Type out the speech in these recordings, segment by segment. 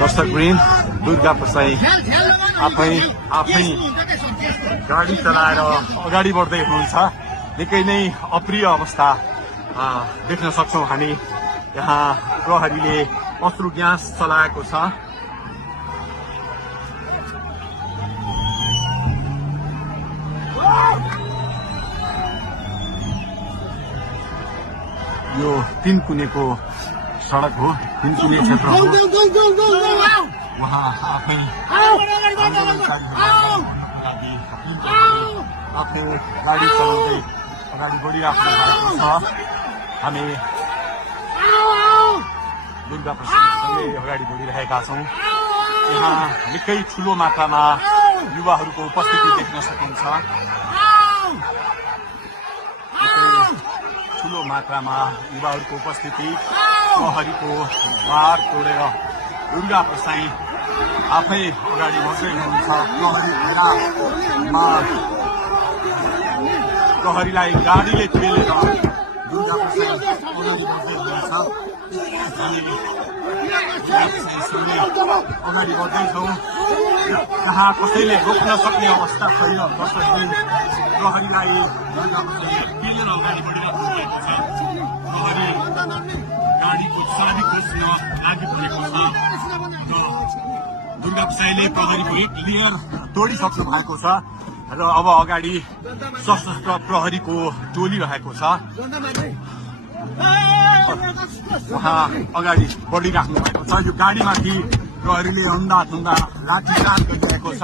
दर्शकवृन्द दुर्गा प्रसाई आफै गाडी चलाएर अगाडि बढ्दै हुनुहुन्छ। निकै नै अप्रिय अवस्था देख्न सक्छौं हामी। यहाँ प्रहरीले अश्रु ग्यास चलाएको छ। यो तीनकुनेको सडक हो, तीनकुने क्षेत्र हो। उहाँ आफै गाडी चलाउँदै अगाडि बढिराख्नु भएको छ। हामी दुर्गा प्रसादसँगै अगाडि बढिरहेका छौँ। यहाँ निकै ठूलो मात्रामा युवाहरूको उपस्थिति देख्न सकिन्छ। ठूलो मात्रामा युवाहरूको उपस्थिति, प्रहरीको बार तोडेर दुर्गा प्रसाई आफै अगाडि बढ्दै हुनुहुन्छ। प्रहरीलाई गाडीले पेलेर दुर्गा प्रसाई अगाडि बढ्दै हुनुहुन्छ। अगाडि बढ्दैछौँ। जहाँ कसैले रोक्न सक्ने अवस्था छैन। प्रहरीलाई दुर्गा प्रसाईले पेलेर अगाडि बढिरहेको भएको छ। प्रहरी गाडीको चाबी खोज्न लागिपरेको छ। दुर्गा प्रसाईले प्रहरीको एक लेयर तोडिसक्नु भएको छ र अब अगाडि सशस्त्र प्रहरीको टोली रहेको छ। उहाँ अगाडि बढिराख्नु भएको छ। यो गाडीमाथि प्रहरीले अन्धाधुन्दा लाठीचार्ज गरिरहेको छ।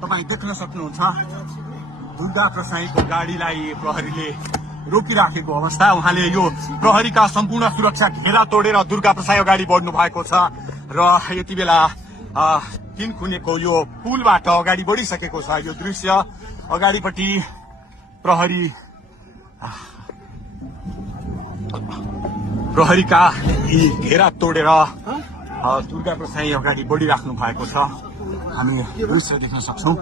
तपाईँ देख्न सक्नुहुन्छ दुर्गा प्रसाईको गाडीलाई प्रहरीले रोकिराखेको अवस्था। उहाँले यो प्रहरीका सम्पूर्ण सुरक्षा घेरा तोडेर दुर्गा प्रसाई अगाडि बढ्नु भएको छ र यति बेला तीनकुनेको यो पुलबाट अगाडि बढिसकेको छ। यो दृश्य अगाडिपट्टि प्रहरीका यी घेरा तोडेर दुर्गा प्रसाई अगाडि बढिराख्नु भएको छ। हामी दृश्य देख्न सक्छौं।